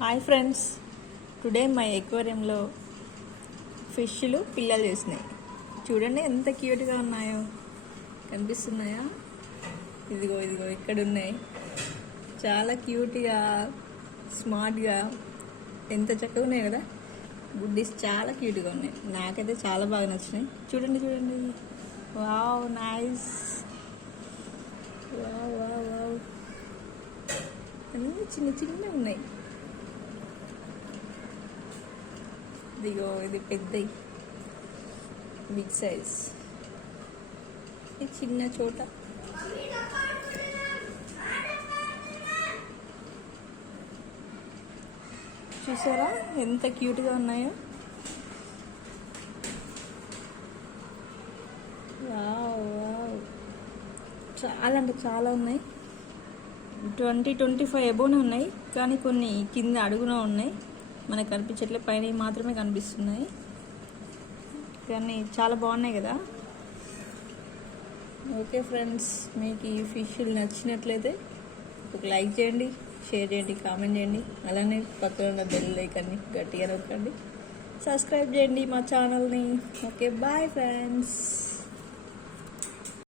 Hi friends, today మా ఎక్వేరియంలో ఫిష్లు పిల్లలు చేసినాయి. చూడండి ఎంత క్యూట్గా ఉన్నాయో, కనిపిస్తున్నాయా? ఇదిగో ఇదిగో ఇక్కడ ఉన్నాయి. చాలా క్యూట్గా, స్మార్ట్గా, ఎంత చక్కగా ఉన్నాయి కదా. గుడ్డీస్ చాలా క్యూట్గా ఉన్నాయి. నాకైతే చాలా బాగా నచ్చినాయి. చూడండి చూడండి, wow nice, wow wow wow. అన్నీ చిన్న చిన్నవి ఉన్నాయి. ఇదిగో ఇది పెద్ద, బిగ్ సైజ్. ఇది చిన్న చోట. చూసారా ఎంత క్యూట్గా ఉన్నాయో. వావ్ వావ్, చాలా అంటే చాలా ఉన్నాయి. 20-25 అబోనే ఉన్నాయి, కానీ కొన్ని కింద అడుగున ఉన్నాయి. మనకు కనిపించట్లే, పైన మాత్రమే కనిపిస్తున్నాయి. కానీ చాలా బాగున్నాయి కదా. ఓకే ఫ్రెండ్స్, మీకు ఈ ఫిష్లు నచ్చినట్లయితే ఒక లైక్ చేయండి, షేర్ చేయండి, కామెంట్ చేయండి. అలానే పక్కన ఉన్న బెల్ ఐకాన్ని గట్టిగా నొక్కండి. సబ్స్క్రైబ్ చేయండి మా ఛానల్ని. Okay bye friends.